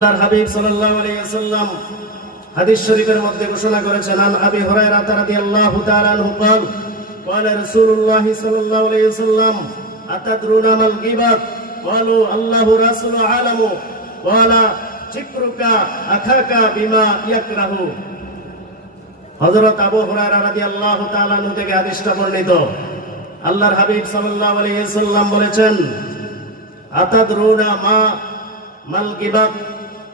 আল্লাহর হাবিব সাল্লাল্লাহু আলাইহি ওয়াসাল্লাম হাদিস শরীফের মধ্যে ঘোষণা করেছেন, আন আবি হুরায়রা রাদিয়াল্লাহু তাআলা আনহু قال قال رسول الله صلى الله عليه وسلم أتدرون ما الغيبة قالوا الله ورسول أعلم قال ذكرك أخاك بما يكره। হযরত আবু হুরায়রা রাদিয়াল্লাহু তাআলা আনহু থেকে হাদিসটা বর্ণিত। আল্লাহর হাবিব সাল্লাল্লাহু আলাইহি ওয়াসাল্লাম বলেছেন, আতাদরুনা মাল গীবাত,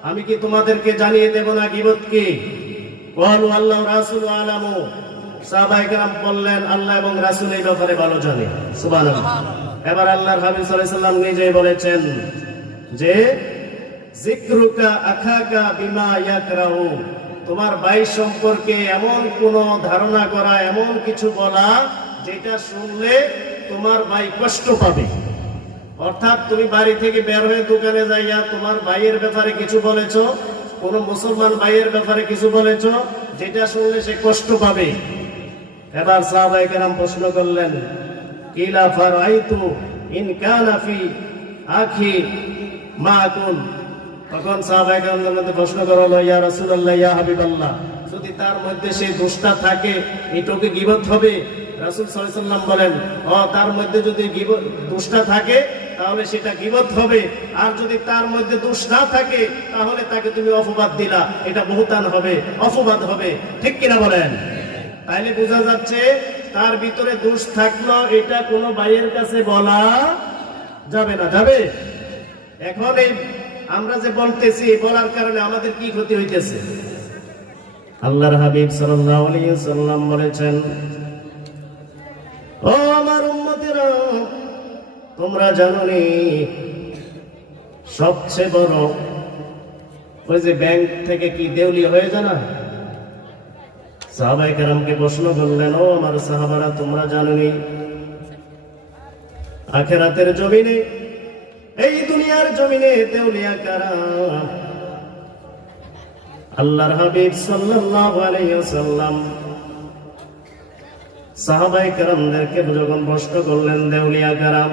আমি কি তোমাদেরকে জানিয়ে দেব না গীবত কি? ক্বালু আল্লাহ রাসূলু আলামু, সাহাবায়ে কেরাম বললেন, আল্লাহ এবং রাসূল এই ব্যাপারে ভালো জানে। সুবহানাল্লাহ। এবার আল্লাহর হাবিব সাল্লাল্লাহু আলাইহি ওয়াসাল্লাম নিজেই বলেছেন যে যিকরুকা আখাকা বিমা ইয়াকরাহু, তোমার ভাই সম্পর্কে এমন কোন ধারণা করা, এমন কিছু বলা যেটা শুনলে তোমার ভাই কষ্ট পাবে। অর্থাৎ তুমি বাড়ি থেকে বের হয়ে দোকানে যাইয়া তোমার ভাইয়ের ব্যাপারে কিছু বলেছো, কোন মুসলমান ভাইয়ের ব্যাপারে কিছু বলেছো যেটা শুনলে সে কষ্ট পাবে। এবার সাহাবায়ে কেরাম প্রশ্ন করলেন, কিলা ফারাইতু ইন কানা ফি আখি মাকুন। তখন সাহাবায়ে কেরামদের মধ্যে প্রশ্ন করা হলো, ইয়া রাসূলুল্লাহ, ইয়া হাবিবাল্লাহ, যদি তার মধ্যে সেই দোষটা থাকে এটাকে গীবত হবে? রাসূল সাল্লাল্লাহু আলাইহি ওয়াসাল্লাম বলেন, তার মধ্যে যদি দোষটা থাকে তাহলে সেটা গীবত হবে, আর যদি তার মধ্যে দোষ না থাকে তাহলে তাকে তুমি অপবাদ দিলা, এটা বুহতান হবে, অপবাদ হবে। ঠিক কিনা বলেন? তাইলে বোঝা যাচ্ছে তার ভিতরে দোষ থাকলো এটা কোনো ভাইয়ের কাছে বলা যাবে না। যাবে? এখন এই আমরা যে বলতেছি, বলার কারণে আমাদের কি ক্ষতি হইতেছে? আল্লাহর হাবিব সাল্লাল্লাহু আলাইহি ওয়াসাল্লাম বলেছেন, ও আমার উম্মতেরা, তোমরা জানো নি সবচেয়ে বড় ওই যে ব্যাংক থেকে কি দেউলিয়া হয়ে যায় না? সাহাবায়ে কেরামকে প্রশ্ন করলেন, ও আমার সাহাবারা, তোমরা জানো নি আখিরাতের জমিনে, এই দুনিয়ার জমিনে দেউলিয়া কারা? আল্লাহর হাবিব সাল্লাল্লাহু আলাইহি ওয়াসাল্লাম সাহাবায়ে কেরামদেরকে যখন প্রশ্ন করলেন দেউলিয়া কারা,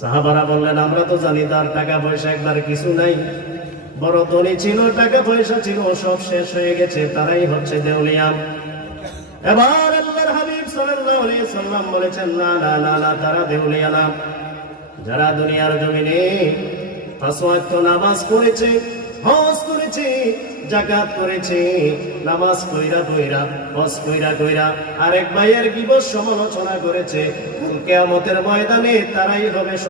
সাহাবারা বললেন, আমরা তো জানি তার টাকা পয়সা একবার কিছু নাই, বড় ধনী ছিল, টাকা পয়সা ছিল, সব শেষ হয়ে গেছে, তারাই হচ্ছে দেউলিয়া। এবার আল্লাহর হাবিব সাল্লাল্লাহু আলাইহি ওয়াসাল্লাম বলেছেন, না না না না, তারা দেউলিয়া না। যারা দুনিয়ার জমিনে ৫ ওয়াক্ত নামাজ পড়েছে, হজ করেছে, যাকাত করেছে, নামাজ কইরা কইরা, হজ কইরা কইরা আরেক ভাইয়ের গীবত সমালোচনা করেছে, কিয়ামতের ময়দানে তারাই হবে